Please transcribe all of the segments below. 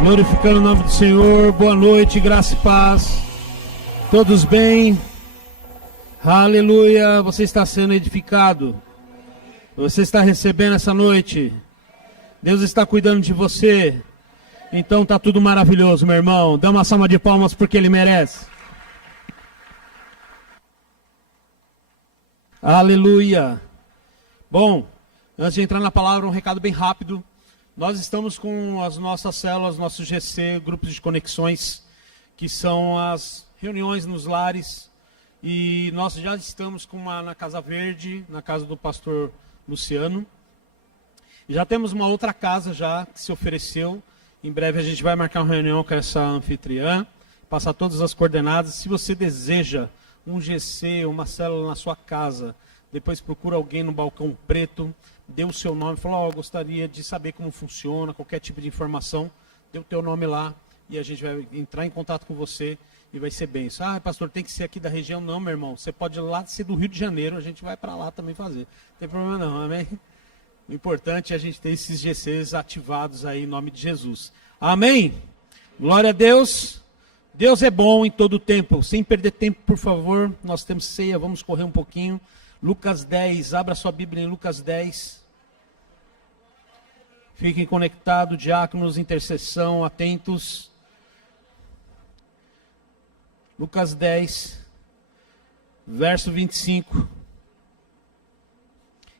Glorificando o nome do Senhor. Boa noite, graça e paz. Todos bem? Aleluia. Você está sendo edificado. Você está recebendo essa noite. Deus está cuidando de você. Então está tudo maravilhoso, meu irmão. Dá uma salva de palmas porque Ele merece. Aleluia. Bom, antes de entrar na palavra, um recado bem rápido. Nós estamos com as nossas células, nossos GC, grupos de conexões, que são as reuniões nos lares. E nós já estamos com uma na Casa Verde, na casa do pastor Luciano. Já temos uma outra casa já que se ofereceu. Em breve a gente vai marcar uma reunião com essa anfitriã, passar todas as coordenadas. Se você deseja um GC, uma célula na sua casa, depois procura alguém no balcão preto, dê o seu nome, fala, gostaria de saber como funciona, qualquer tipo de informação, dê o teu nome lá e a gente vai entrar em contato com você e vai ser bem. Ah, pastor, tem que ser aqui da região? Não, meu irmão, você pode ir lá ser do Rio de Janeiro, a gente vai para lá também fazer. Não tem problema não, amém? O importante é a gente ter esses GCs ativados aí em nome de Jesus. Amém? Glória a Deus. Deus é bom em todo o tempo. Sem perder tempo, por favor, nós temos ceia, vamos correr um pouquinho. Lucas 10, abra sua Bíblia em Lucas 10. Fiquem conectados, diáconos, intercessão, atentos. Lucas 10, verso 25.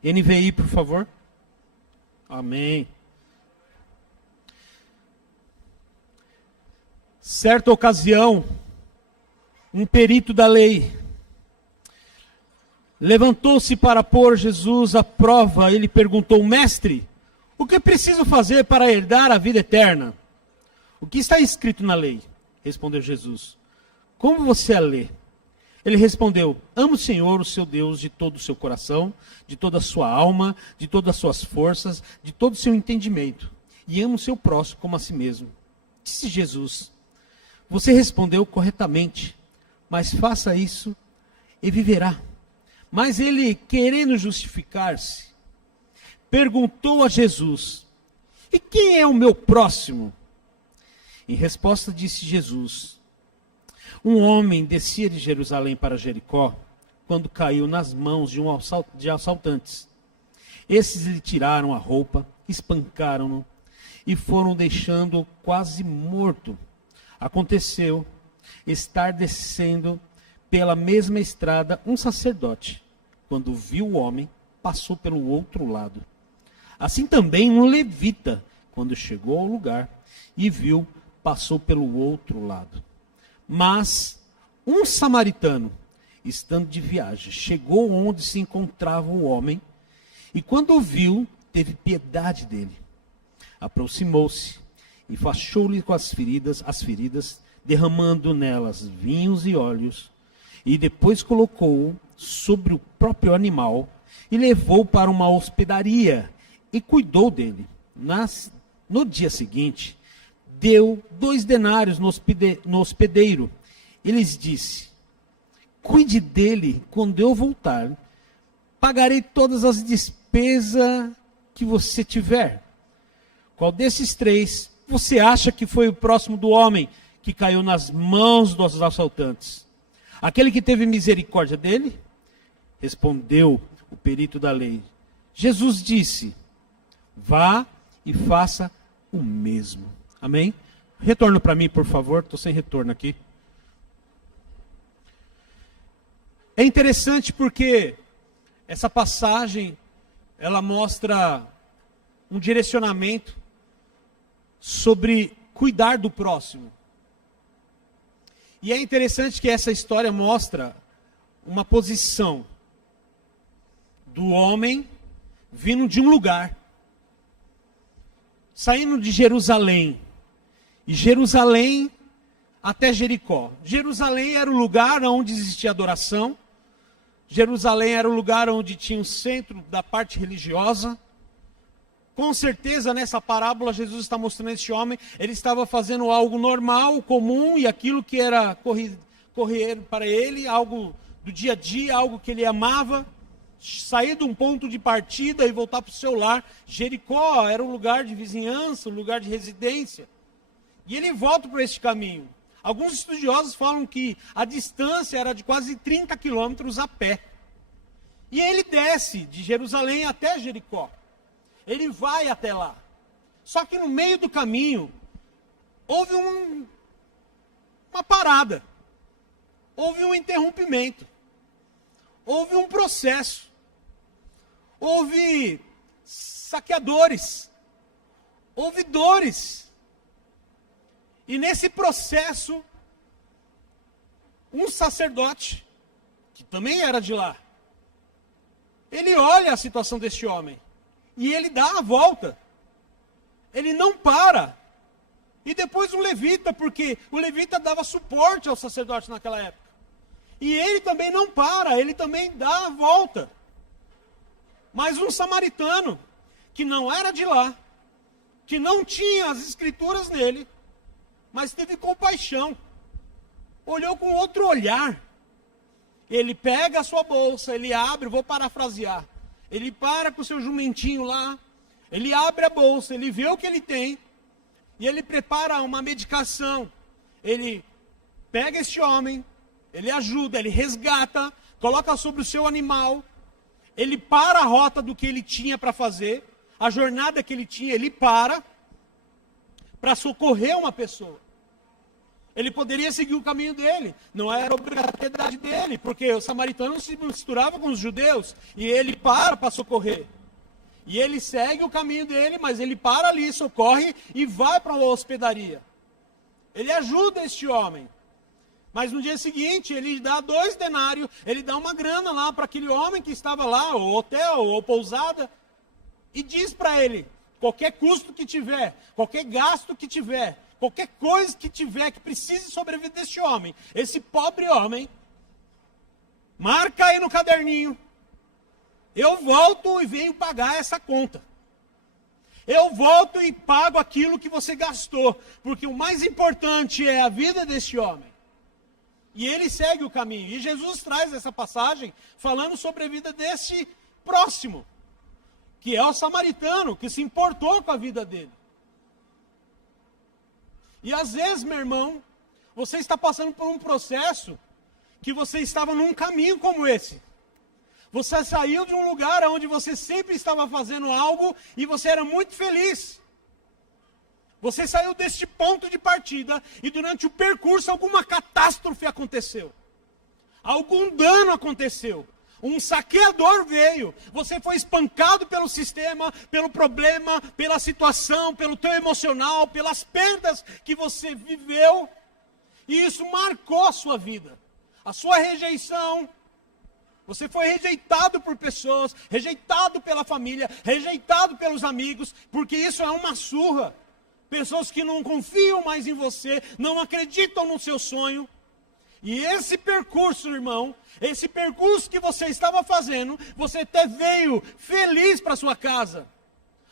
NVI, por favor. Amém. Certa ocasião, um perito da lei levantou-se para pôr Jesus à prova. Ele perguntou, mestre, o que preciso fazer para herdar a vida eterna? O que está escrito na lei? Respondeu Jesus. Como você a lê? Ele respondeu, ama o Senhor, o seu Deus, de todo o seu coração, de toda a sua alma, de todas as suas forças, de todo o seu entendimento, e ama o seu próximo como a si mesmo. Disse Jesus, você respondeu corretamente, mas faça isso e viverá. Mas ele, querendo justificar-se, perguntou a Jesus, e quem é o meu próximo? Em resposta disse Jesus, um homem descia de Jerusalém para Jericó, quando caiu nas mãos de assaltantes. Esses lhe tiraram a roupa, espancaram-no e foram deixando-o quase morto. Aconteceu estar descendo pela mesma estrada um sacerdote. Quando viu o homem, passou pelo outro lado. Assim também um levita, quando chegou ao lugar e viu, passou pelo outro lado. Mas um samaritano, estando de viagem, chegou onde se encontrava o homem e quando o viu, teve piedade dele. Aproximou-se e fachou-lhe com as feridas, derramando nelas vinhos e óleos, e depois colocou-o sobre o próprio animal e levou para uma hospedaria e cuidou dele. No dia seguinte, deu 2 denários no hospedeiro e lhes disse, cuide dele quando eu voltar, pagarei todas as despesas que você tiver. Qual desses 3 você acha que foi o próximo do homem que caiu nas mãos dos assaltantes? Aquele que teve misericórdia dele? Respondeu o perito da lei. Jesus disse, vá e faça o mesmo. Amém? Retorno para mim, por favor. Estou sem retorno aqui. É interessante porque essa passagem, ela mostra um direcionamento sobre cuidar do próximo. E é interessante que essa história mostra uma posição do homem vindo de um lugar, saindo de Jerusalém, e Jerusalém até Jericó. Jerusalém era o lugar onde existia adoração, Jerusalém era o lugar onde tinha o centro da parte religiosa. Com certeza nessa parábola Jesus está mostrando esse homem, ele estava fazendo algo normal, comum, e aquilo que era correr para ele, algo do dia a dia, algo que ele amava, sair de um ponto de partida e voltar para o seu lar. Jericó era um lugar de vizinhança, um lugar de residência. E ele volta por este caminho. Alguns estudiosos falam que a distância era de quase 30 quilômetros a pé. E ele desce de Jerusalém até Jericó. Ele vai até lá. Só que no meio do caminho, houve uma parada. Houve um interrompimento. Houve um processo. Houve saqueadores. Houve dores. E nesse processo, um sacerdote, que também era de lá, ele olha a situação deste homem. E ele dá a volta. Ele não para. E depois um levita, porque o levita dava suporte ao sacerdote naquela época. E ele também não para, ele também dá a volta. Mas um samaritano, que não era de lá, que não tinha as escrituras nele, mas teve compaixão, olhou com outro olhar. Ele pega a sua bolsa, ele abre, vou parafrasear, ele para com o seu jumentinho lá, ele abre a bolsa, ele vê o que ele tem, e ele prepara uma medicação. Ele pega este homem, ele ajuda, ele resgata, coloca sobre o seu animal, ele para a rota do que ele tinha para fazer, a jornada que ele tinha, ele para socorrer uma pessoa. Ele poderia seguir o caminho dele, não era obrigatoriedade dele, porque o samaritano se misturava com os judeus, e ele para socorrer. E ele segue o caminho dele, mas ele para ali, socorre e vai para uma hospedaria. Ele ajuda este homem. Mas no dia seguinte, ele dá 2 denários, ele dá uma grana lá para aquele homem que estava lá, ou hotel, ou pousada, e diz para ele, qualquer custo que tiver, qualquer gasto que tiver, qualquer coisa que tiver que precise sobreviver deste homem, esse pobre homem, marca aí no caderninho, eu volto e venho pagar essa conta. Eu volto e pago aquilo que você gastou, porque o mais importante é a vida deste homem. E ele segue o caminho. E Jesus traz essa passagem falando sobre a vida deste próximo, que é o samaritano, que se importou com a vida dele. E às vezes, meu irmão, você está passando por um processo que você estava num caminho como esse. Você saiu de um lugar onde você sempre estava fazendo algo e você era muito feliz. Você saiu deste ponto de partida e durante o percurso alguma catástrofe aconteceu. Algum dano aconteceu. Um saqueador veio. Você foi espancado pelo sistema, pelo problema, pela situação, pelo teu emocional, pelas perdas que você viveu. E isso marcou a sua vida. A sua rejeição. Você foi rejeitado por pessoas, rejeitado pela família, rejeitado pelos amigos, porque isso é uma surra. Pessoas que não confiam mais em você, não acreditam no seu sonho. E esse percurso, irmão, esse percurso que você estava fazendo, você até veio feliz para sua casa.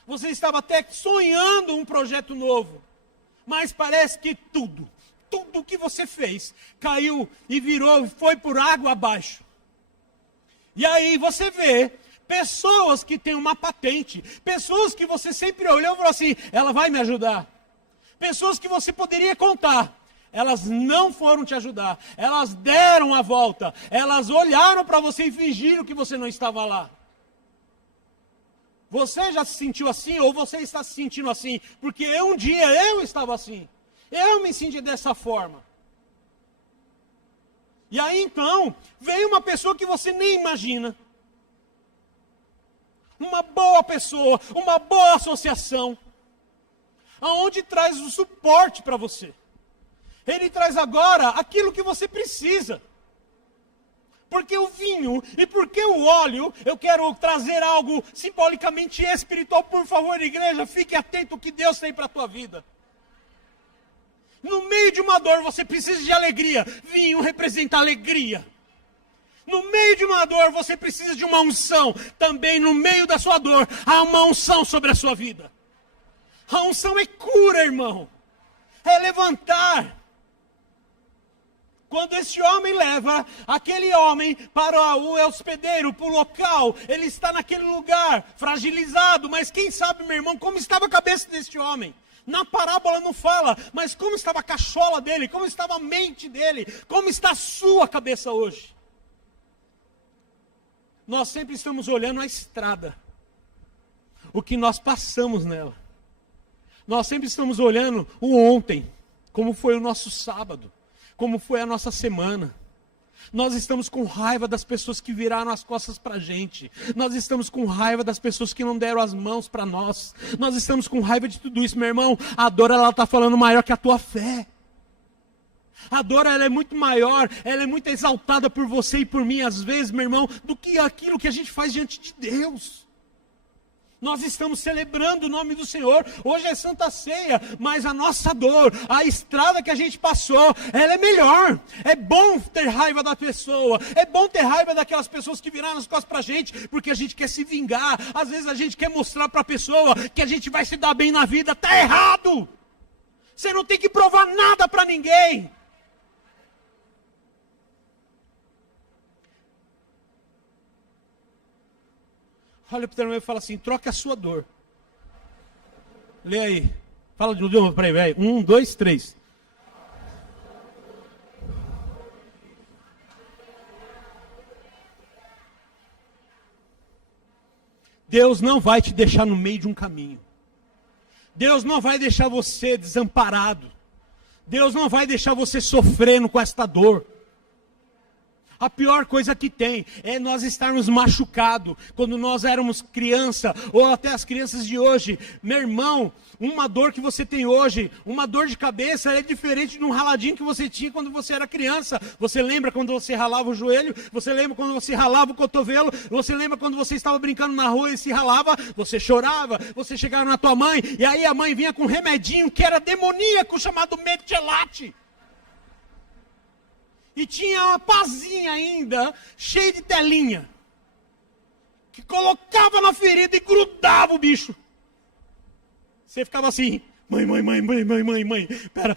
Você estava até sonhando um projeto novo. Mas parece que tudo que você fez, caiu e virou, foi por água abaixo. E aí você vê pessoas que têm uma patente, pessoas que você sempre olhou e falou assim, ela vai me ajudar. Pessoas que você poderia contar, elas não foram te ajudar, elas deram a volta, elas olharam para você e fingiram que você não estava lá. Você já se sentiu assim ou você está se sentindo assim? Porque um dia eu estava assim, eu me senti dessa forma. E aí então, veio uma pessoa que você nem imagina. Uma boa pessoa, uma boa associação. Aonde traz o suporte para você. Ele traz agora aquilo que você precisa. Porque o vinho e porque o óleo, eu quero trazer algo simbolicamente espiritual. Por favor, igreja, fique atento ao que Deus tem para a tua vida. No meio de uma dor, você precisa de alegria. Vinho representa alegria. No meio de uma dor, você precisa de uma unção. Também no meio da sua dor, há uma unção sobre a sua vida. A unção é cura, irmão. É levantar. Quando esse homem leva aquele homem para o hospedeiro, para o local, ele está naquele lugar, fragilizado. Mas quem sabe, meu irmão, como estava a cabeça deste homem? Na parábola não fala, mas como estava a cachola dele, como estava a mente dele, como está a sua cabeça hoje. Nós sempre estamos olhando a estrada, o que nós passamos nela. Nós sempre estamos olhando o ontem, como foi o nosso sábado, como foi a nossa semana. Nós estamos com raiva das pessoas que viraram as costas para a gente. Nós estamos com raiva das pessoas que não deram as mãos para nós. Nós estamos com raiva de tudo isso, meu irmão. A dor, ela está falando maior que a tua fé. A dor, ela é muito maior, ela é muito exaltada por você e por mim, às vezes, meu irmão, do que aquilo que a gente faz diante de Deus. Nós estamos celebrando o nome do Senhor, hoje é Santa Ceia, mas a nossa dor, a estrada que a gente passou, ela é melhor. É bom ter raiva da pessoa, é bom ter raiva daquelas pessoas que viraram as costas para a gente, porque a gente quer se vingar, às vezes a gente quer mostrar para a pessoa que a gente vai se dar bem na vida. Está errado! Você não tem que provar nada para ninguém. Olha para o teu irmão e fala assim, troca a sua dor. Lê aí. Fala de novo para ele, velho. 1, 2, 3. Deus não vai te deixar no meio de um caminho. Deus não vai deixar você desamparado. Deus não vai deixar você sofrendo com esta dor. A pior coisa que tem é nós estarmos machucados quando nós éramos criança, ou até as crianças de hoje. Meu irmão, uma dor que você tem hoje, uma dor de cabeça, é diferente de um raladinho que você tinha quando você era criança. Você lembra quando você ralava o joelho? Você lembra quando você ralava o cotovelo? Você lembra quando você estava brincando na rua e se ralava? Você chorava, você chegava na tua mãe, e aí a mãe vinha com um remedinho que era demoníaco, chamado Mertiolate. E tinha uma pazinha ainda, cheia de telinha, que colocava na ferida e grudava o bicho. Você ficava assim, mãe, pera,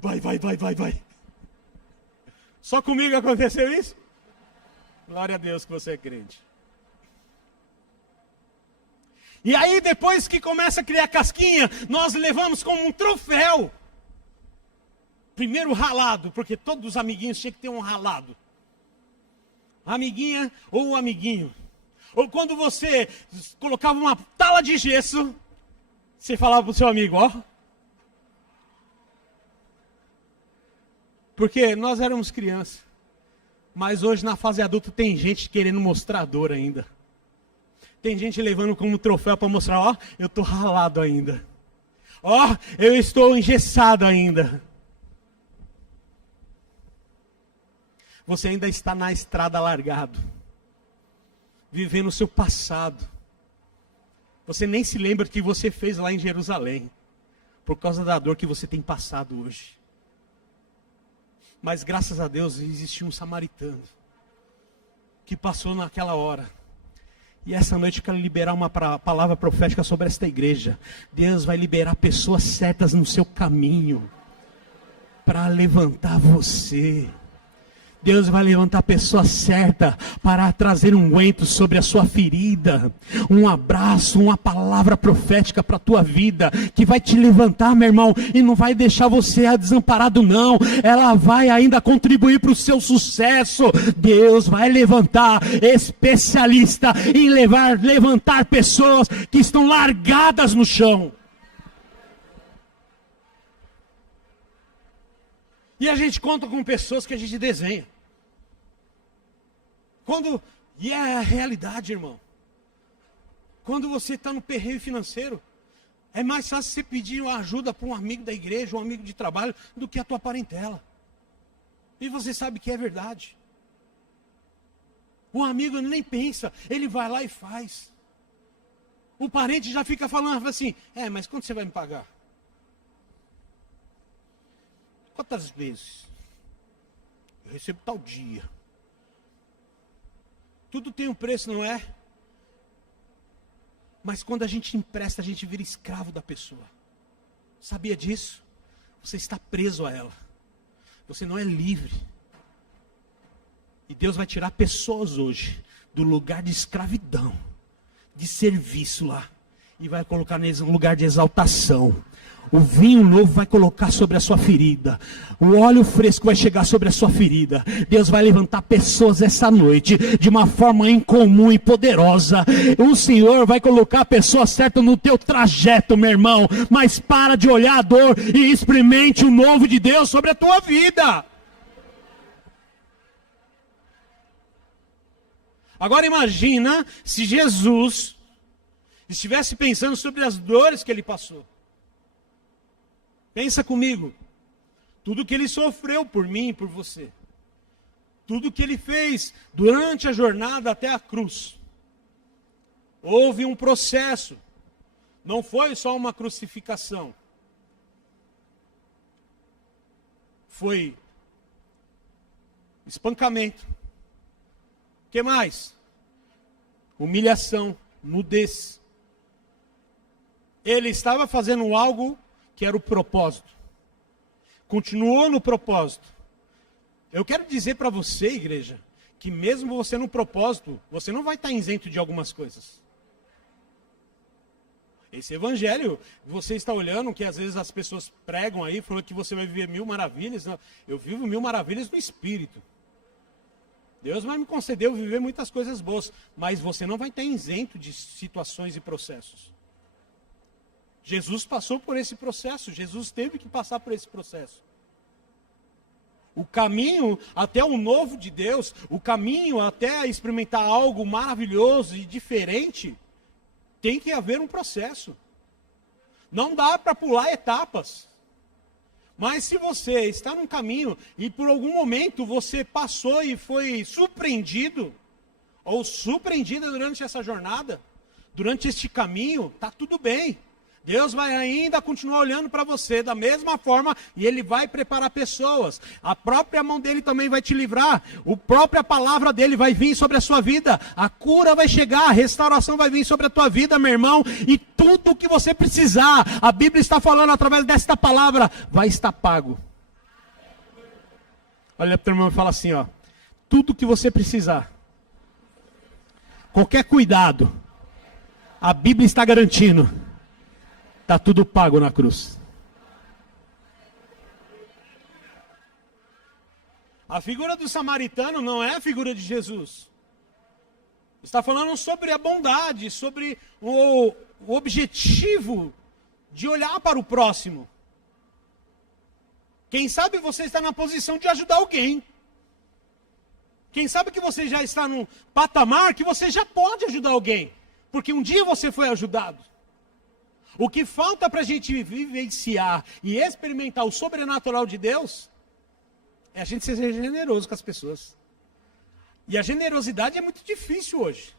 vai. Só comigo aconteceu isso? Glória a Deus que você é crente. E aí depois que começa a criar casquinha, nós levamos como um troféu. Primeiro ralado, porque todos os amiguinhos tinham que ter um ralado. Amiguinha ou amiguinho. Ou quando você colocava uma tala de gesso, você falava para o seu amigo, ó. Porque nós éramos crianças. Mas hoje na fase adulta tem gente querendo mostrar dor ainda. Tem gente levando como troféu para mostrar, ó, eu estou ralado ainda. Ó, eu estou engessado ainda. Você ainda está na estrada largado, vivendo o seu passado. Você nem se lembra do que você fez lá em Jerusalém, por causa da dor que você tem passado hoje. Mas graças a Deus existiu um samaritano, que passou naquela hora. E essa noite eu quero liberar uma palavra profética sobre esta igreja. Deus vai liberar pessoas certas no seu caminho, para levantar você. Deus vai levantar a pessoa certa para trazer um unguento sobre a sua ferida, um abraço, uma palavra profética para a tua vida, que vai te levantar, meu irmão, e não vai deixar você desamparado não, ela vai ainda contribuir para o seu sucesso. Deus vai levantar especialista em levantar pessoas que estão largadas no chão. E a gente conta com pessoas que a gente desenha. E é a realidade, irmão. Quando você está no perreio financeiro, é mais fácil você pedir uma ajuda para um amigo da igreja, um amigo de trabalho, do que a tua parentela. E você sabe que é verdade. O amigo nem pensa, ele vai lá e faz. O parente já fica falando assim, mas quando você vai me pagar? Quantas vezes? Eu recebo tal dia. Tudo tem um preço, não é? Mas quando a gente empresta, a gente vira escravo da pessoa. Sabia disso? Você está preso a ela. Você não é livre. E Deus vai tirar pessoas hoje do lugar de escravidão, de serviço lá. e vai colocar nesse lugar de exaltação. O vinho novo vai colocar sobre a sua ferida. O óleo fresco vai chegar sobre a sua ferida. Deus vai levantar pessoas essa noite de uma forma incomum e poderosa. O Senhor vai colocar a pessoa certa no teu trajeto, meu irmão. Mas para de olhar a dor e experimente o novo de Deus sobre a tua vida. Agora imagina se Jesus estivesse pensando sobre as dores que ele passou. Pensa comigo, tudo que ele sofreu por mim e por você, tudo que ele fez durante a jornada até a cruz, houve um processo, não foi só uma crucificação, foi espancamento, o que mais? Humilhação, nudez. Ele estava fazendo algo que era o propósito. Continuou no propósito. Eu quero dizer para você, igreja, que mesmo você no propósito, você não vai estar isento de algumas coisas. Esse evangelho, você está olhando que às vezes as pessoas pregam aí, falando que você vai viver 1000 maravilhas. Não, eu vivo 1000 maravilhas no Espírito. Deus vai me conceder eu viver muitas coisas boas, mas você não vai estar isento de situações e processos. Jesus passou por esse processo, Jesus teve que passar por esse processo. O caminho até o novo de Deus, o caminho até experimentar algo maravilhoso e diferente, tem que haver um processo. Não dá para pular etapas. Mas se você está num caminho e por algum momento você passou e foi surpreendido, ou surpreendida durante essa jornada, durante este caminho, está tudo bem. Deus vai ainda continuar olhando para você da mesma forma e Ele vai preparar pessoas. A própria mão dEle também vai te livrar. A própria palavra dEle vai vir sobre a sua vida. A cura vai chegar, a restauração vai vir sobre a tua vida, meu irmão. E tudo o que você precisar, a Bíblia está falando através desta palavra, vai estar pago. Olha para o teu irmão e fala assim, ó. Tudo o que você precisar, qualquer cuidado, a Bíblia está garantindo. Está tudo pago na cruz. A figura do samaritano não é a figura de Jesus. Está falando sobre a bondade, sobre o objetivo de olhar para o próximo. Quem sabe você está na posição de ajudar alguém. Quem sabe que você já está num patamar que você já pode ajudar alguém. Porque um dia você foi ajudado. O que falta para a gente vivenciar e experimentar o sobrenatural de Deus é a gente ser generoso com as pessoas. E a generosidade é muito difícil hoje.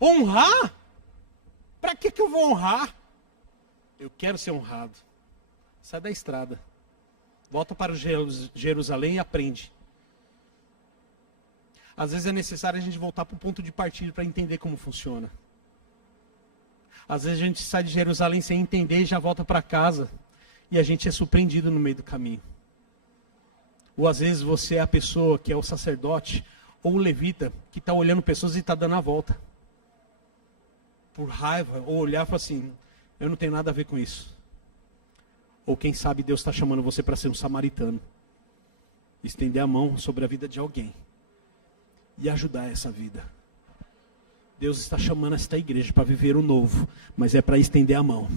Honrar? Para que eu vou honrar? Eu quero ser honrado. Sai da estrada. Volta para Jerusalém e aprende. Às vezes é necessário a gente voltar para o ponto de partida para entender como funciona. Às vezes a gente sai de Jerusalém sem entender e já volta para casa. E a gente é surpreendido no meio do caminho. Ou às vezes você é a pessoa que é o sacerdote ou o levita que está olhando pessoas e está dando a volta. Por raiva, ou olhar e falar assim, eu não tenho nada a ver com isso. Ou quem sabe Deus está chamando você para ser um samaritano. Estender a mão sobre a vida de alguém. E ajudar essa vida. Deus está chamando esta igreja para viver o novo, mas é para estender a mão.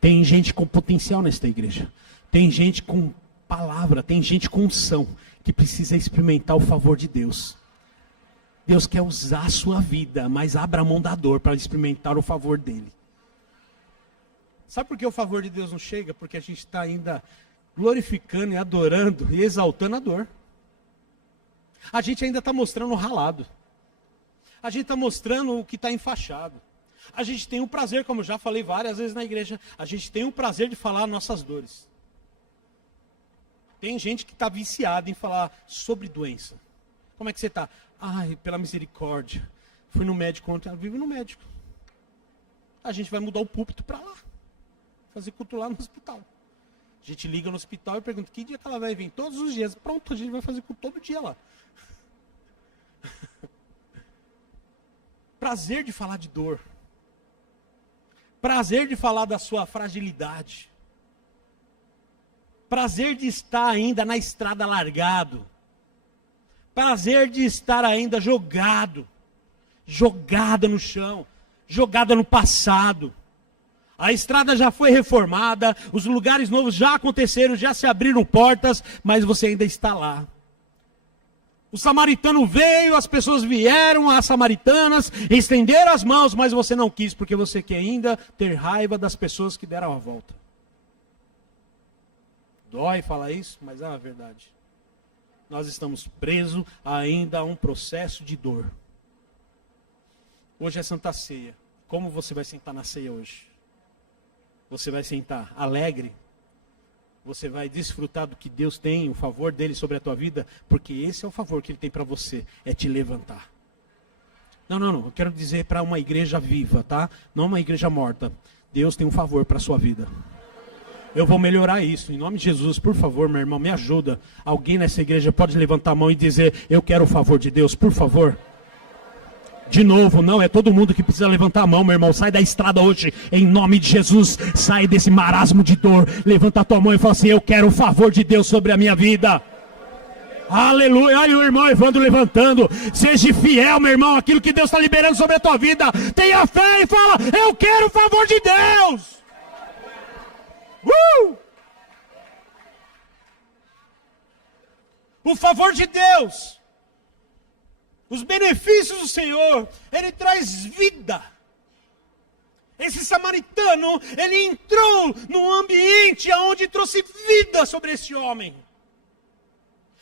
Tem gente com potencial nesta igreja. Tem gente com palavra, tem gente com unção, que precisa experimentar o favor de Deus. Deus quer usar a sua vida, mas abra a mão da dor para experimentar o favor dele. Sabe por que o favor de Deus não chega? Porque a gente está ainda glorificando e adorando e exaltando a dor. A gente ainda está mostrando o ralado. A gente está mostrando o que está enfaixado. A gente tem o prazer, como eu já falei várias vezes na igreja, a gente tem o prazer de falar nossas dores. Tem gente que está viciada em falar sobre doença. Como é que você está? Ai, pela misericórdia. Fui no médico ontem, vive no médico. A gente vai mudar o púlpito para lá. Fazer culto lá no hospital. A gente liga no hospital e pergunta, que dia que ela vai vir? Todos os dias. Pronto, a gente vai fazer culto todo dia lá. Prazer de falar de dor. Prazer de falar da sua fragilidade. Prazer de estar ainda na estrada largado. Prazer de estar ainda jogada no chão, jogada no passado. A estrada já foi reformada, os lugares novos já aconteceram, já se abriram portas, mas você ainda está lá. O samaritano veio, as pessoas vieram, as samaritanas, estenderam as mãos, mas você não quis, porque você quer ainda ter raiva das pessoas que deram a volta. Dói falar isso, mas é a verdade. Nós estamos presos ainda a um processo de dor. Hoje é Santa Ceia. Como você vai sentar na ceia hoje? Você vai sentar alegre? Você vai desfrutar do que Deus tem, o favor dele sobre a tua vida? Porque esse é o favor que ele tem para você, é te levantar. Não, eu quero dizer para uma igreja viva, tá? Não uma igreja morta. Deus tem um favor para a sua vida. Eu vou melhorar isso, em nome de Jesus, por favor, meu irmão, me ajuda. Alguém nessa igreja pode levantar a mão e dizer, eu quero o favor de Deus, por favor. De novo, não, é todo mundo que precisa levantar a mão, meu irmão. Sai da estrada hoje, em nome de Jesus. Sai desse marasmo de dor. Levanta a tua mão e fala assim, eu quero o favor de Deus sobre a minha vida. Aleluia, olha o irmão Evandro levantando. Seja fiel, meu irmão, aquilo que Deus está liberando sobre a tua vida. Tenha fé e fala, eu quero o favor de Deus. O favor de Deus. Os benefícios do Senhor, Ele traz vida. Esse samaritano, ele entrou num ambiente onde trouxe vida sobre esse homem.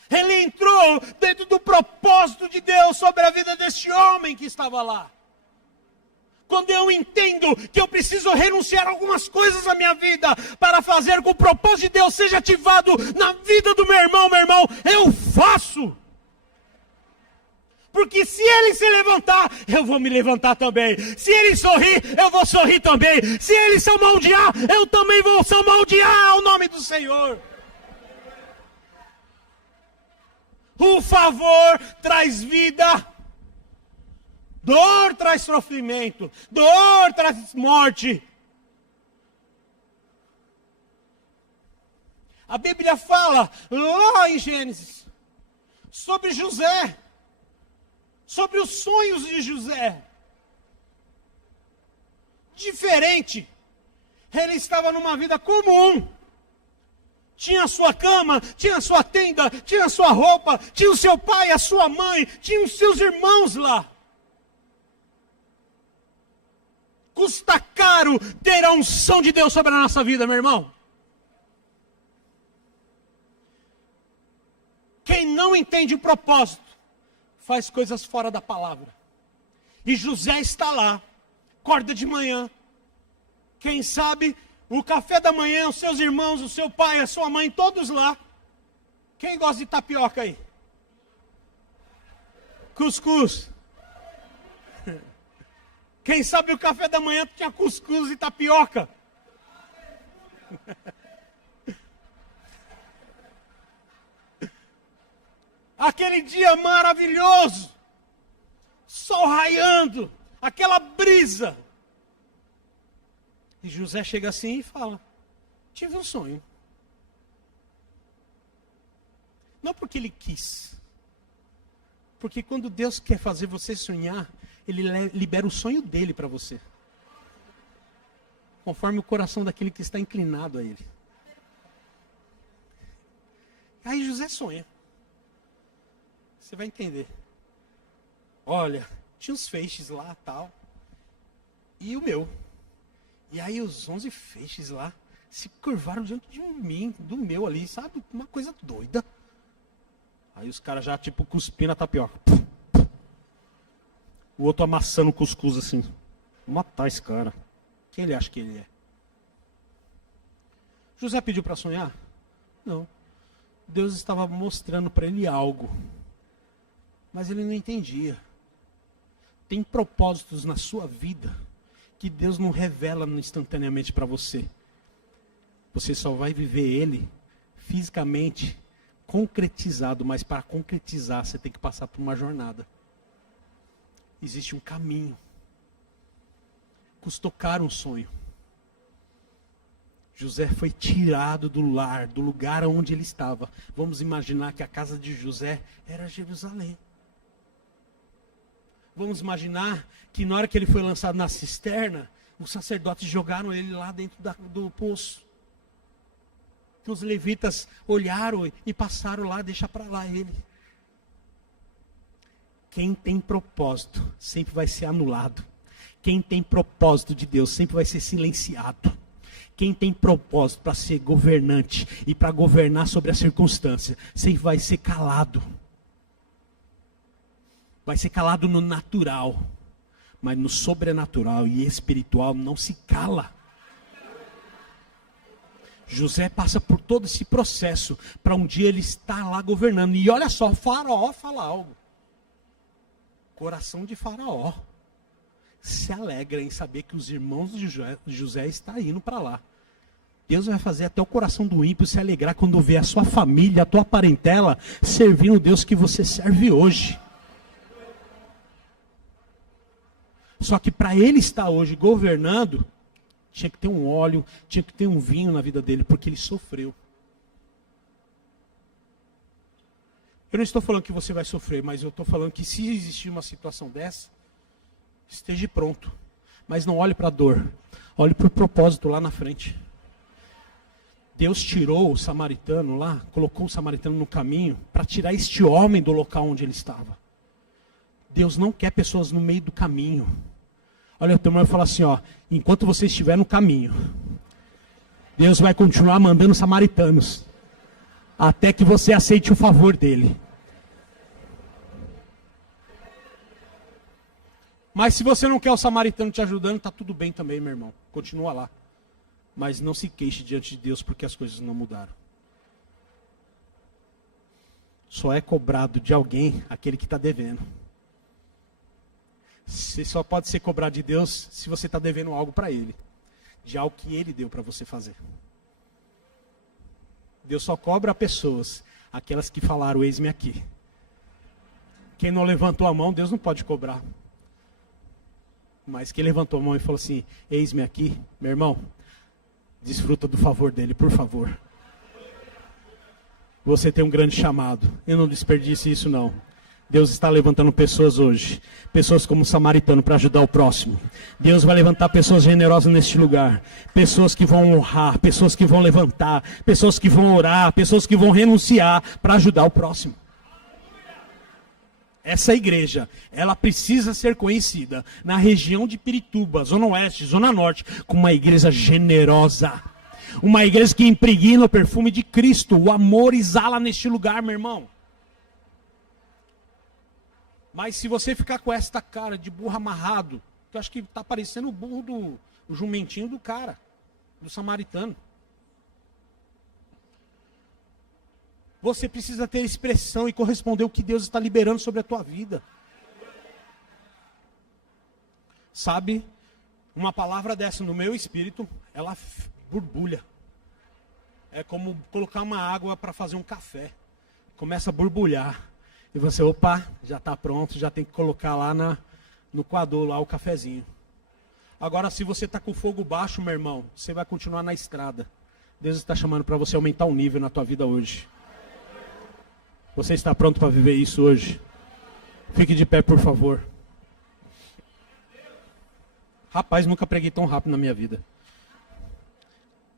Ele entrou dentro do propósito de Deus sobre a vida desse homem que estava lá. Quando eu entendo que eu preciso renunciar a algumas coisas na minha vida para fazer com que o propósito de Deus seja ativado na vida do meu irmão, eu faço. Porque se ele se levantar, eu vou me levantar também. Se ele sorrir, eu vou sorrir também. Se ele salmodiar, eu também vou salmodiar ao nome do Senhor. O favor traz vida. Dor traz sofrimento. Dor traz morte. A Bíblia fala lá em Gênesis sobre José. Sobre os sonhos de José. Diferente. Ele estava numa vida comum. Tinha a sua cama, tinha a sua tenda, tinha a sua roupa, tinha o seu pai, a sua mãe, tinha os seus irmãos lá. Custa caro ter a unção de Deus sobre a nossa vida, meu irmão. Quem não entende o propósito, faz coisas fora da palavra. E José está lá, acorda de manhã. Quem sabe, o café da manhã, os seus irmãos, o seu pai, a sua mãe, todos lá. Quem gosta de tapioca aí? Cuscuz. Quem sabe o café da manhã tinha cuscuz e tapioca. Aquele dia maravilhoso, sol raiando, aquela brisa. E José chega assim e fala, tive um sonho. Não porque ele quis. Porque quando Deus quer fazer você sonhar, Ele libera o sonho dele para você. Conforme o coração daquele que está inclinado a Ele. Aí José sonha. Você vai entender. Olha, tinha uns feixes lá, tal. E o meu. E aí os 11 feixes lá se curvaram diante de mim, do meu ali, sabe? Uma coisa doida. Aí os caras já tipo cuspindo a tapioca. O outro amassando o cuscuz assim. Vou matar esse cara. Quem ele acha que ele é? José pediu para sonhar? Não. Deus estava mostrando para ele algo. Mas ele não entendia. Tem propósitos na sua vida que Deus não revela instantaneamente para você. Você só vai viver ele fisicamente concretizado, mas para concretizar você tem que passar por uma jornada. Existe um caminho. Custou caro um sonho. José foi tirado do lar, do lugar onde ele estava. Vamos imaginar que a casa de José era Jerusalém. Vamos imaginar que na hora que ele foi lançado na cisterna, os sacerdotes jogaram ele lá dentro do poço. Que os levitas olharam e passaram lá, deixa para lá ele. Quem tem propósito sempre vai ser anulado. Quem tem propósito de Deus sempre vai ser silenciado. Quem tem propósito para ser governante e para governar sobre a circunstância, sempre vai ser calado. Vai ser calado no natural, mas no sobrenatural e espiritual não se cala. José passa por todo esse processo para um dia ele estar lá governando. E olha só, Faraó fala algo. Coração de Faraó se alegra em saber que os irmãos de José estão indo para lá. Deus vai fazer até o coração do ímpio se alegrar quando vê a sua família, a tua parentela, servindo o Deus que você serve hoje. Só que para ele estar hoje governando, tinha que ter um óleo, tinha que ter um vinho na vida dele, porque ele sofreu. Eu não estou falando que você vai sofrer, mas eu estou falando que se existir uma situação dessa, esteja pronto. Mas não olhe para a dor, olhe para o propósito lá na frente. Deus tirou o samaritano lá, colocou o samaritano no caminho, para tirar este homem do local onde ele estava. Deus não quer pessoas no meio do caminho. Olha, o teu irmão fala assim, ó, enquanto você estiver no caminho, Deus vai continuar mandando samaritanos, até que você aceite o favor dele. Mas se você não quer o samaritano te ajudando, está tudo bem também, meu irmão. Continua lá. Mas não se queixe diante de Deus porque as coisas não mudaram. Só é cobrado de alguém aquele que está devendo. Você só pode ser cobrado de Deus se você está devendo algo para Ele. De algo que Ele deu para você fazer. Deus só cobra pessoas, aquelas que falaram, eis-me aqui. Quem não levantou a mão, Deus não pode cobrar. Mas quem levantou a mão e falou assim, eis-me aqui, meu irmão, desfruta do favor dele, por favor. Você tem um grande chamado. Eu não desperdice isso não. Deus está levantando pessoas hoje. Pessoas como o samaritano para ajudar o próximo. Deus vai levantar pessoas generosas neste lugar. Pessoas que vão honrar. Pessoas que vão levantar. Pessoas que vão orar. Pessoas que vão renunciar para ajudar o próximo. Essa igreja, ela precisa ser conhecida na região de Pirituba, Zona Oeste, Zona Norte, como uma igreja generosa. Uma igreja que impregna o perfume de Cristo. O amor exala neste lugar, meu irmão. Mas se você ficar com esta cara de burro amarrado, que eu acho que está parecendo o burro o jumentinho do cara, do samaritano. Você precisa ter expressão e corresponder o que Deus está liberando sobre a tua vida. Sabe, uma palavra dessa no meu espírito, ela borbulha. É como colocar uma água para fazer um café. Começa a borbulhar. E você, opa, já está pronto, já tem que colocar lá no coador, lá o cafezinho. Agora, se você está com fogo baixo, meu irmão, você vai continuar na estrada. Deus está chamando para você aumentar o nível na tua vida hoje. Você está pronto para viver isso hoje? Fique de pé, por favor. Rapaz, nunca preguei tão rápido na minha vida.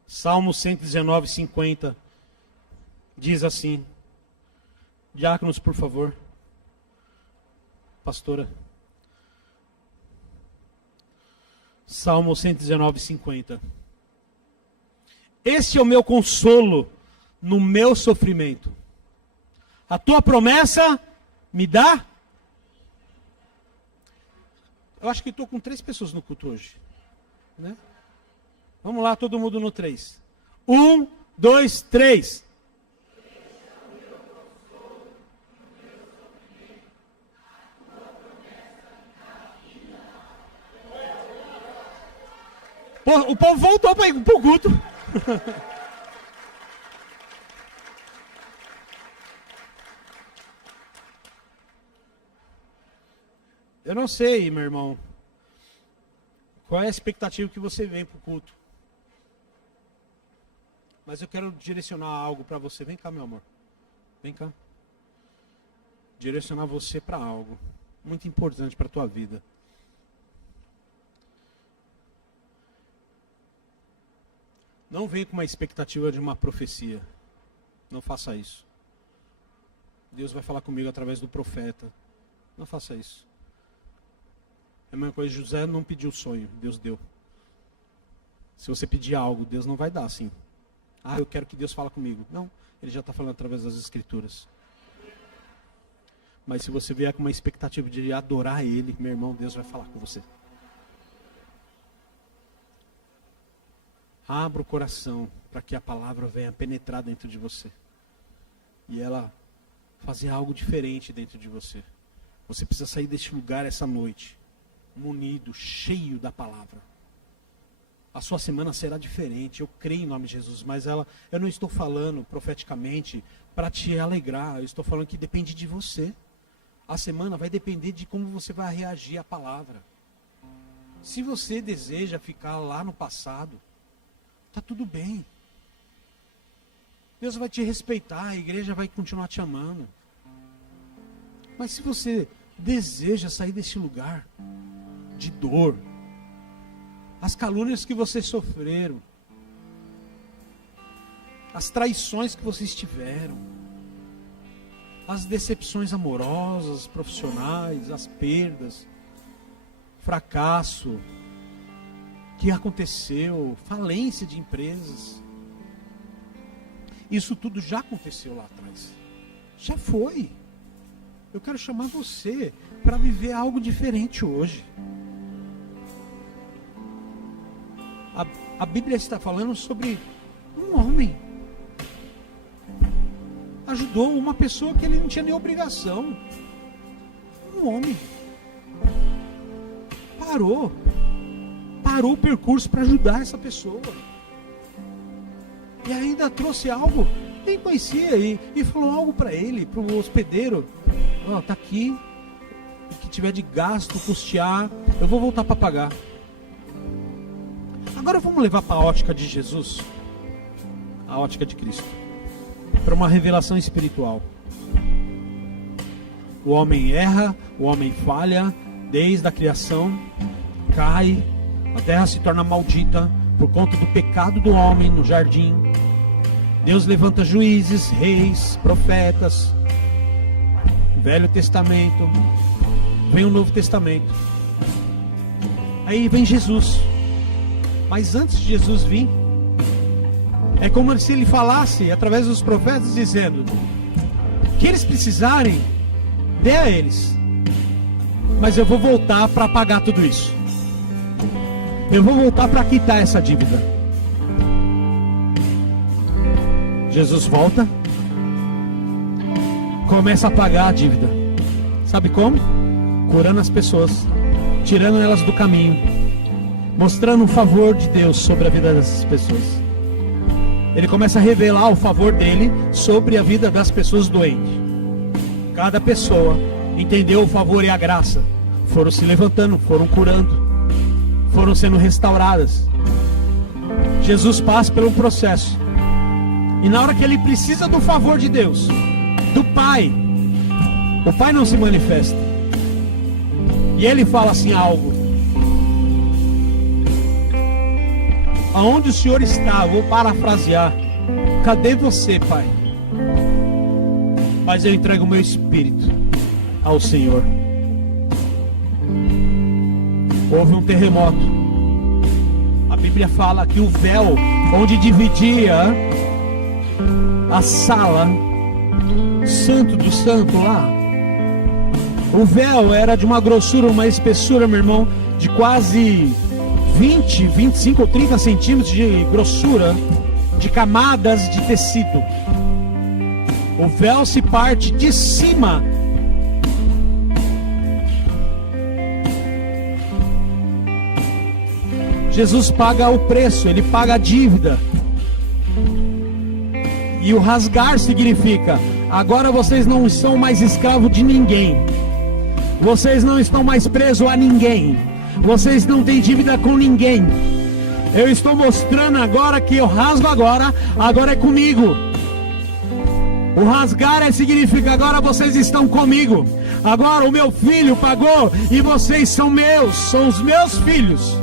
Salmo 119, 50. Diz assim. Diáconos, por favor. Pastora. Salmo 119, 50. Este é o meu consolo no meu sofrimento. A tua promessa me dá. Eu acho que estou com 3 pessoas no culto hoje. Né? Vamos lá, todo mundo no 3. 1, 2, 3. O povo voltou para o culto. Eu não sei, meu irmão, qual é a expectativa que você vem para o culto. Mas eu quero direcionar algo para você. Vem cá, meu amor. Vem cá. Direcionar você para algo muito importante para a tua vida. Não venha com uma expectativa de uma profecia. Não faça isso. Deus vai falar comigo através do profeta. Não faça isso. É a mesma coisa, José não pediu sonho, Deus deu. Se você pedir algo, Deus não vai dar assim. Ah, eu quero que Deus fale comigo. Não, Ele já está falando através das Escrituras. Mas se você vier com uma expectativa de adorar Ele, meu irmão, Deus vai falar com você. Abra o coração para que a palavra venha penetrar dentro de você. E ela fazer algo diferente dentro de você. Você precisa sair deste lugar essa noite, munido, cheio da palavra. A sua semana será diferente, eu creio em nome de Jesus, mas eu não estou falando profeticamente para te alegrar, eu estou falando que depende de você. A semana vai depender de como você vai reagir à palavra. Se você deseja ficar lá no passado, está tudo bem. Deus vai te respeitar, a igreja vai continuar te amando. Mas se você deseja sair desse lugar de dor, as calúnias que vocês sofreram, as traições que vocês tiveram, as decepções amorosas, profissionais, as perdas, fracasso que aconteceu, falência de empresas, isso tudo já aconteceu lá atrás, já foi. Eu quero chamar você para viver algo diferente hoje. A Bíblia está falando sobre um homem. Ajudou uma pessoa que ele não tinha nem obrigação. Um homem. Parou o percurso para ajudar essa pessoa. E ainda trouxe algo, nem conhecia, e falou algo para ele, para o hospedeiro. Ó, tá aqui, o que tiver de gasto, custear, eu vou voltar para pagar. Agora vamos levar para a ótica de Jesus, a ótica de Cristo, para uma revelação espiritual. O homem erra, o homem falha, desde a criação, cai, a terra se torna maldita por conta do pecado do homem no jardim. Deus levanta juízes, reis, profetas. Velho Testamento, vem o Novo Testamento. Aí vem Jesus. Mas antes de Jesus vir, é como se ele falasse através dos profetas, dizendo que eles precisarem, dê a eles, mas eu vou voltar para pagar tudo isso. Eu vou voltar para quitar essa dívida. Jesus volta, começa a pagar a dívida. Sabe como? Curando as pessoas, tirando elas do caminho, mostrando o favor de Deus sobre a vida dessas pessoas. Ele começa a revelar o favor dele sobre a vida das pessoas doentes. Cada pessoa entendeu o favor e a graça, foram se levantando, foram curando, foram sendo restauradas. Jesus passa por um processo, e na hora que ele precisa do favor de Deus, do Pai, o Pai não se manifesta, e ele fala assim algo: aonde o Senhor está? Eu vou parafrasear: cadê você, Pai? Mas eu entrego o meu espírito ao Senhor. Houve um terremoto. A Bíblia fala que o véu onde dividia a sala santo do santo lá, o véu era de uma grossura, uma espessura, meu irmão, de quase 20, 25 ou 30 centímetros de grossura, de camadas de tecido. O véu se parte de cima. Jesus paga o preço, ele paga a dívida. E o rasgar significa: agora vocês não são mais escravos de ninguém. Vocês não estão mais presos a ninguém. Vocês não têm dívida com ninguém. Eu estou mostrando agora que eu rasgo agora é comigo. O rasgar significa agora vocês estão comigo. Agora o meu filho pagou e vocês são meus, são os meus filhos.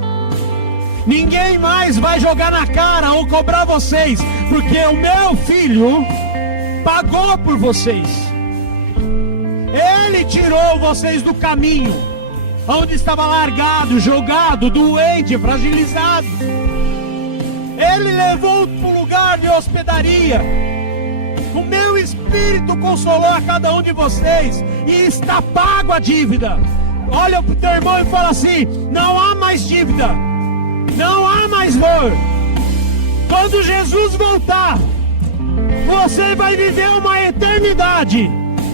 Ninguém mais vai jogar na cara ou cobrar vocês, porque o meu filho pagou por vocês. Ele tirou vocês do caminho, onde estava largado, jogado, doente, fragilizado. Ele levou para o lugar de hospedaria. O meu Espírito consolou a cada um de vocês e está pago a dívida. Olha para o teu irmão e fala assim: não há mais dívida, não há mais dor. Quando Jesus voltar, você vai viver uma eternidade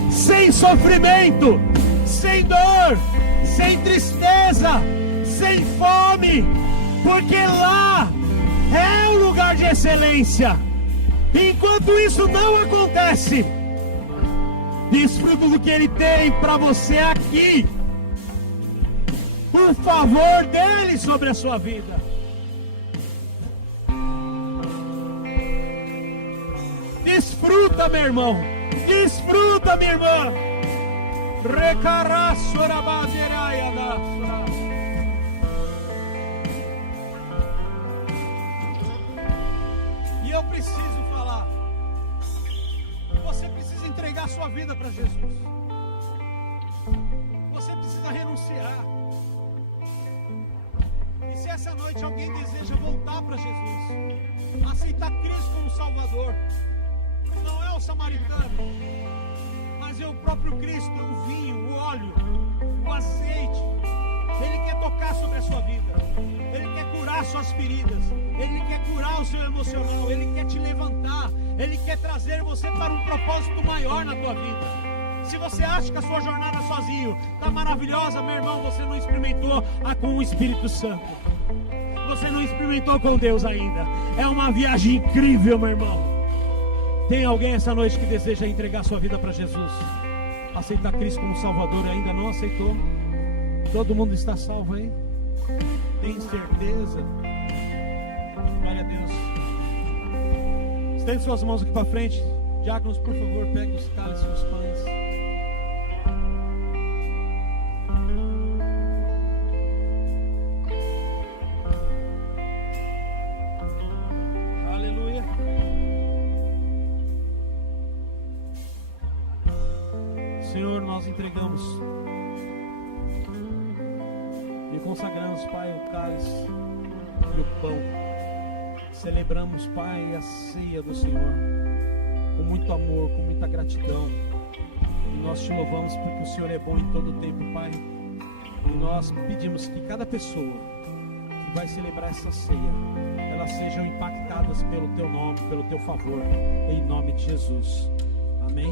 sem sofrimento, sem dor, sem tristeza, sem fome, porque lá é um lugar de excelência. Enquanto isso não acontece, desfruta do que Ele tem para você aqui, o favor dEle sobre a sua vida. Desfruta, meu irmão, desfruta, minha irmã. E eu preciso falar, você precisa entregar sua vida para Jesus. Você precisa renunciar. E se essa noite alguém deseja voltar para Jesus, aceitar Cristo como Salvador, não é o samaritano, mas é o próprio Cristo, o vinho, o óleo, o azeite. Ele quer tocar sobre a sua vida, Ele quer curar suas feridas, Ele quer curar o seu emocional, Ele quer te levantar, Ele quer trazer você para um propósito maior na tua vida. Se você acha que a sua jornada sozinho está maravilhosa, meu irmão, você não experimentou com o Espírito Santo. Você não experimentou com Deus ainda. É uma viagem incrível, meu irmão. Tem alguém essa noite que deseja entregar sua vida para Jesus, aceitar Cristo como Salvador e ainda não aceitou? Todo mundo está salvo aí? Tem certeza? Glória a Deus. Estende suas mãos aqui para frente. Diáconos, por favor, pegue os cálices e os pães. Senhor, nós entregamos e consagramos, Pai, o cálice e o pão. Celebramos, Pai, a ceia do Senhor com muito amor, com muita gratidão. E nós te louvamos porque o Senhor é bom em todo o tempo, Pai. E nós pedimos que cada pessoa que vai celebrar essa ceia, elas sejam impactadas pelo Teu nome, pelo Teu favor, em nome de Jesus. Amém.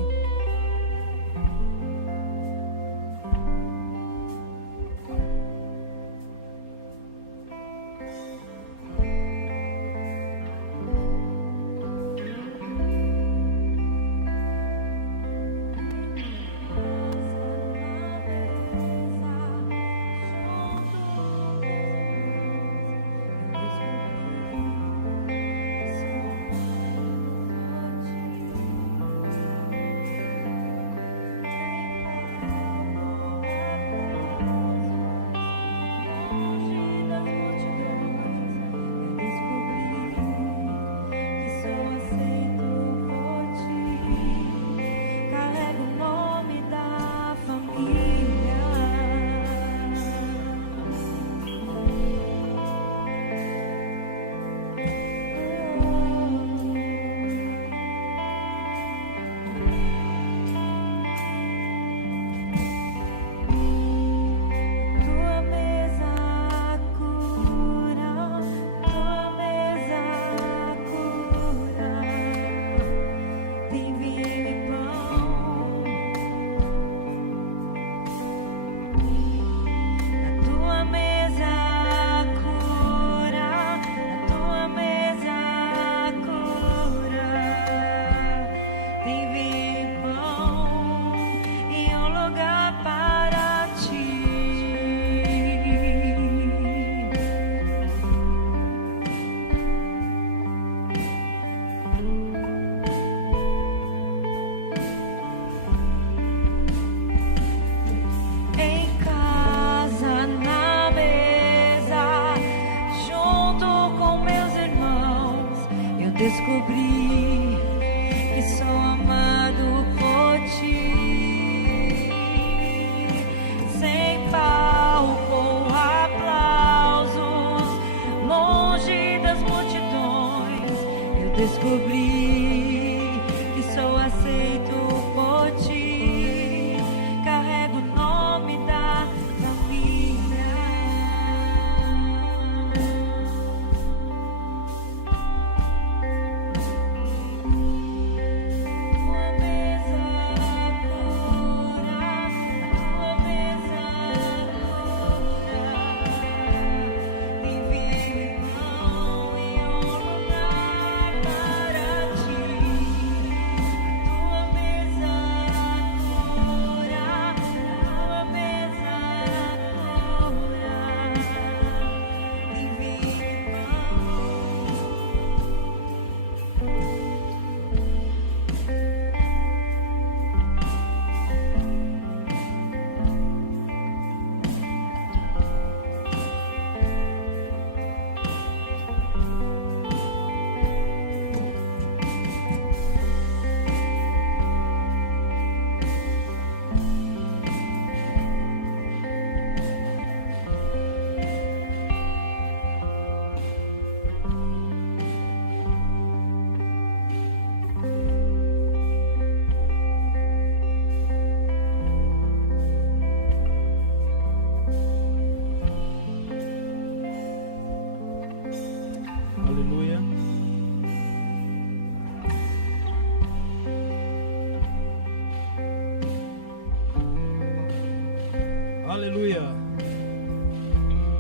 Aleluia.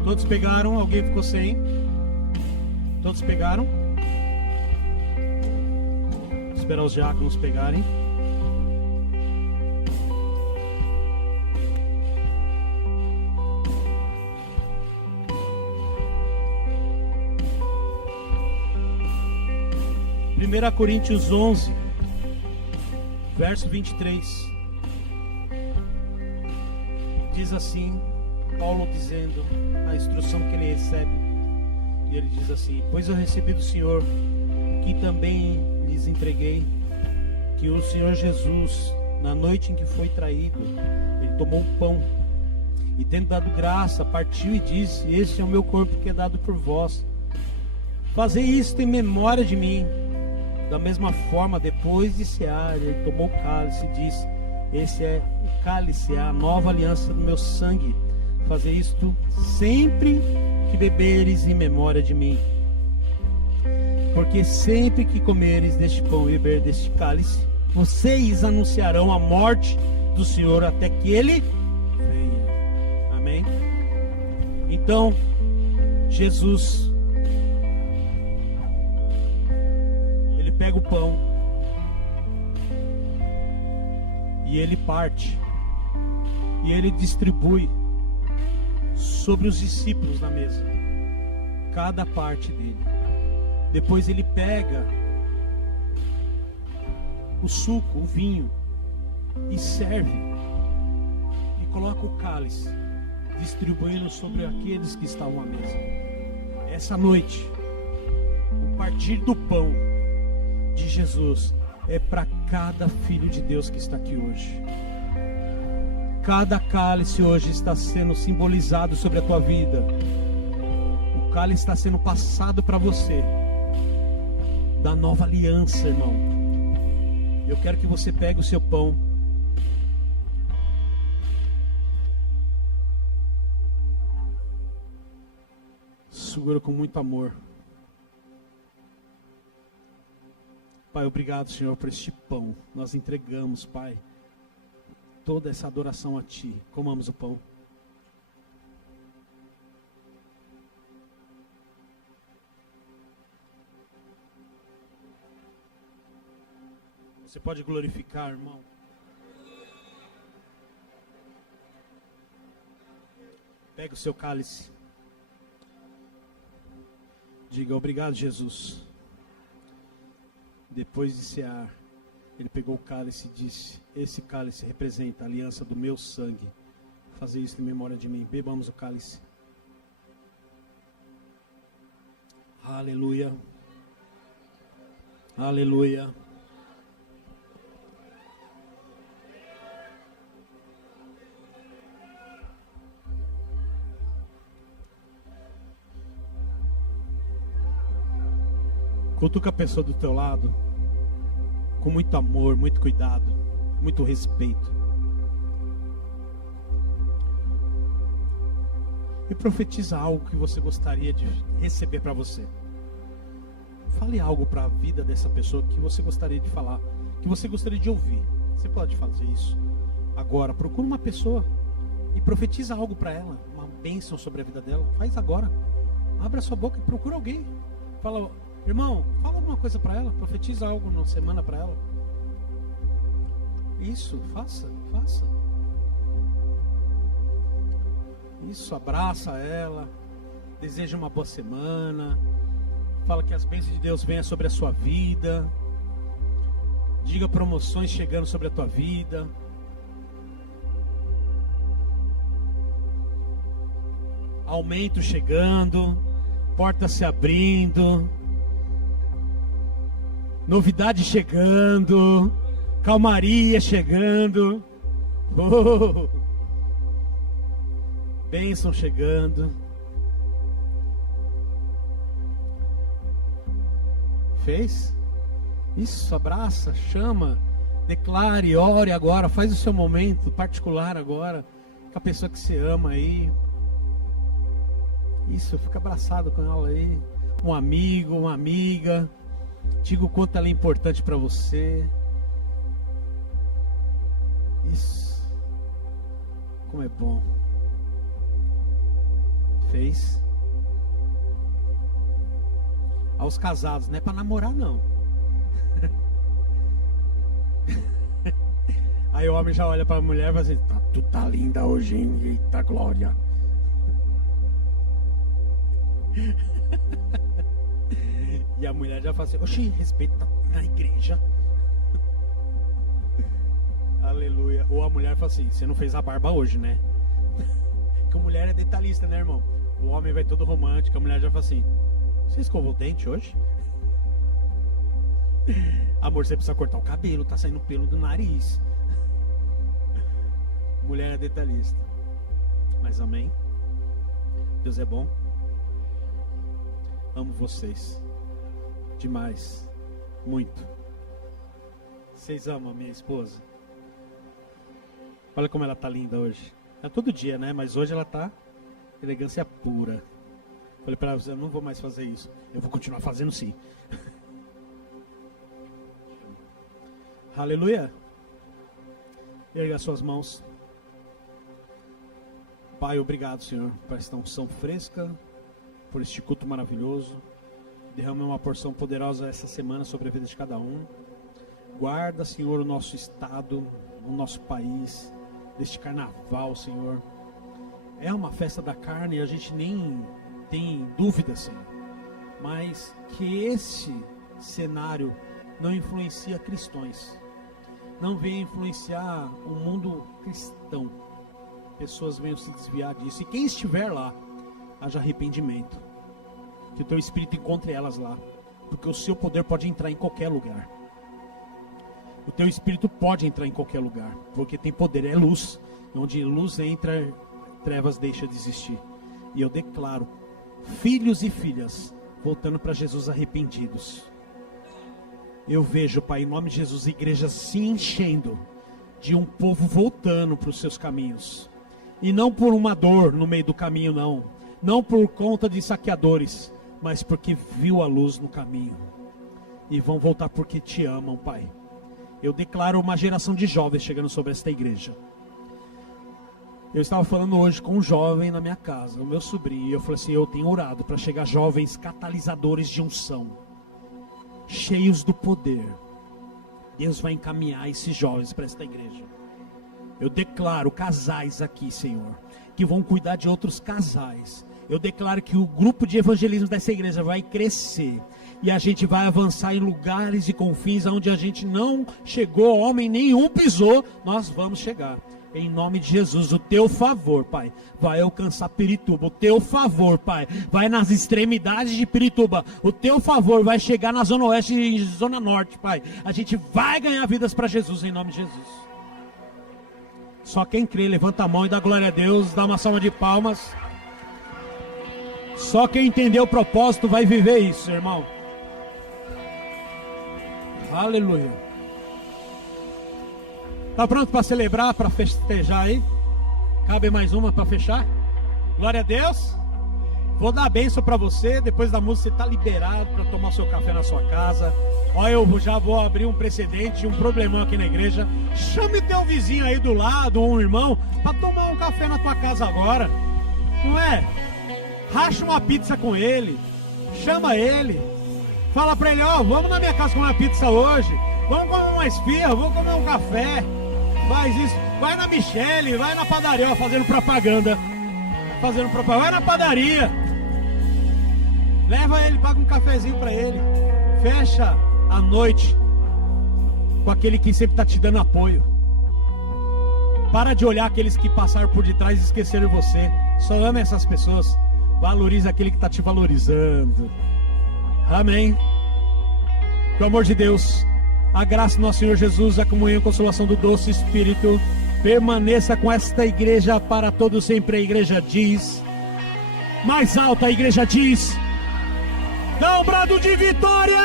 Todos pegaram? Alguém ficou sem? Todos pegaram? Vou esperar os diáconos pegarem. Primeira Coríntios 11, verso 23. Diz assim, Paulo dizendo a instrução que ele recebe, e ele diz assim: pois eu recebi do Senhor, que também lhes entreguei, que o Senhor Jesus, na noite em que foi traído, ele tomou o pão, e tendo dado graça, partiu e disse: este é o meu corpo que é dado por vós, fazei isto em memória de mim. Da mesma forma, depois de cear, ele tomou o cálice e disse: esse é o cálice, é a nova aliança do meu sangue. Fazer isto sempre que beberes em memória de mim. Porque sempre que comeres deste pão e beber deste cálice, vocês anunciarão a morte do Senhor até que Ele venha. Amém? Então, Jesus, Ele pega o pão e Ele parte e Ele distribui sobre os discípulos na mesa, cada parte dele. Depois ele pega o suco, o vinho, e serve, e coloca o cálice, distribuindo sobre aqueles que estavam à mesa. Essa noite, o partir do pão de Jesus é para cada filho de Deus que está aqui hoje. Cada cálice hoje está sendo simbolizado sobre a tua vida. O cálice está sendo passado para você da nova aliança, irmão. Eu quero que você pegue o seu pão. Segura com muito amor. Pai, obrigado, Senhor, por este pão. Nós entregamos, Pai, toda essa adoração a Ti. Comamos o pão. Você pode glorificar, irmão. Pega o seu cálice. Diga: obrigado, Jesus. Depois de cear, ele pegou o cálice e disse: esse cálice representa a aliança do meu sangue. Fazer isso em memória de mim. Bebamos o cálice. Aleluia. Aleluia. Cutuca a pessoa do teu lado com muito amor, muito cuidado, muito respeito. E profetiza algo que você gostaria de receber para você. Fale algo para a vida dessa pessoa que você gostaria de falar, que você gostaria de ouvir. Você pode fazer isso agora. Procura uma pessoa e profetiza algo para ela, uma bênção sobre a vida dela. Faz agora. Abra a sua boca e procura alguém. Fala: irmão, fala alguma coisa para ela, profetiza algo na semana para ela. Isso, faça. Isso, abraça ela, deseja uma boa semana, fala que as bênçãos de Deus venham sobre a sua vida, diga promoções chegando sobre a tua vida. Aumento chegando, portas se abrindo, novidade chegando, calmaria chegando, bênção chegando. Fez? Isso, abraça, chama, declare, ore agora, faz o seu momento particular agora, com a pessoa que você ama aí. Isso, fica abraçado com ela aí, um amigo, uma amiga. Diga o quanto ela é importante para você. Isso. Como é bom. fez. Aos casados, não é pra namorar não. Aí o homem já olha pra mulher e fala assim: tu tá linda hoje, hein? Eita glória. E a mulher já fala assim: oxi, respeita na igreja. Aleluia. Ou a mulher fala assim: você não fez a barba hoje, né? Porque a mulher é detalhista, né, irmão? O homem vai todo romântico, a mulher já fala assim: você escovou o dente hoje? Amor, você precisa cortar o cabelo, tá saindo pelo do nariz. Mulher é detalhista. Mas amém? Deus é bom. Amo vocês demais, muito. Vocês amam a minha esposa? Olha como ela tá linda hoje. É todo dia, né? Mas hoje ela tá elegância pura. Falei para ela: eu não vou mais fazer isso. Eu vou continuar fazendo sim. Aleluia. Erga as suas mãos. Pai, obrigado, Senhor, por esta unção fresca, por este culto maravilhoso. Derrame uma porção poderosa essa semana sobre a vida de cada um. Guarda, Senhor, o nosso estado, o nosso país, deste carnaval, Senhor. É uma festa da carne e a gente nem tem dúvida, Senhor. Mas que esse cenário não influencia cristãos. Não venha influenciar o mundo cristão. Pessoas venham se desviar disso. E quem estiver lá, haja arrependimento. Que o teu Espírito encontre elas lá. Porque o seu poder pode entrar em qualquer lugar. O teu Espírito pode entrar em qualquer lugar. Porque tem poder, é luz. Onde luz entra, trevas deixa de existir. E eu declaro filhos e filhas voltando para Jesus arrependidos. Eu vejo, Pai, em nome de Jesus, igrejas se enchendo de um povo voltando para os seus caminhos. E não por uma dor no meio do caminho, não. Não por conta de saqueadores, mas porque viu a luz no caminho. E vão voltar porque te amam, Pai. Eu declaro uma geração de jovens chegando sobre esta igreja. Eu estava falando hoje com um jovem na minha casa, o meu sobrinho, e eu falei assim: eu tenho orado para chegar jovens catalisadores de unção, cheios do poder. Deus vai encaminhar esses jovens para esta igreja. Eu declaro casais aqui, Senhor, que vão cuidar de outros casais. Eu declaro que o grupo de evangelismo dessa igreja vai crescer. E a gente vai avançar em lugares e confins onde a gente não chegou, homem nenhum pisou, nós vamos chegar. Em nome de Jesus, o teu favor, Pai, vai alcançar Pirituba. O teu favor, Pai, vai nas extremidades de Pirituba. O teu favor vai chegar na Zona Oeste e Zona Norte, Pai. A gente vai ganhar vidas para Jesus, em nome de Jesus. Só quem crê, levanta a mão e dá glória a Deus, dá uma salva de palmas. Só quem entendeu o propósito vai viver isso, irmão. Aleluia. Tá pronto para celebrar, para festejar aí? Cabe mais uma para fechar? Glória a Deus. Vou dar a bênção para você. Depois da música você está liberado para tomar o seu café na sua casa. Olha, eu já vou abrir um precedente, um problemão aqui na igreja. Chame teu vizinho aí do lado, ou um irmão, para tomar um café na tua casa agora. Não é? Racha uma pizza com ele. Chama ele. Fala para ele: ó, vamos na minha casa comer uma pizza hoje. Vamos comer uma esfirra, vamos comer um café. Faz isso. Vai na Michele, vai na padaria, ó, fazendo propaganda. Vai na padaria. Leva ele, paga um cafezinho para ele. Fecha a noite com aquele que sempre está te dando apoio. Para de olhar aqueles que passaram por detrás e esqueceram você. Só ama essas pessoas. Valoriza aquele que está te valorizando. Amém. Pelo amor de Deus, a graça do nosso Senhor Jesus, a comunhão e a consolação do doce Espírito permaneça com esta igreja para todo sempre. A igreja diz, mais alta a igreja diz, dá um brado de vitória.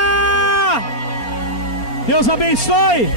Deus abençoe.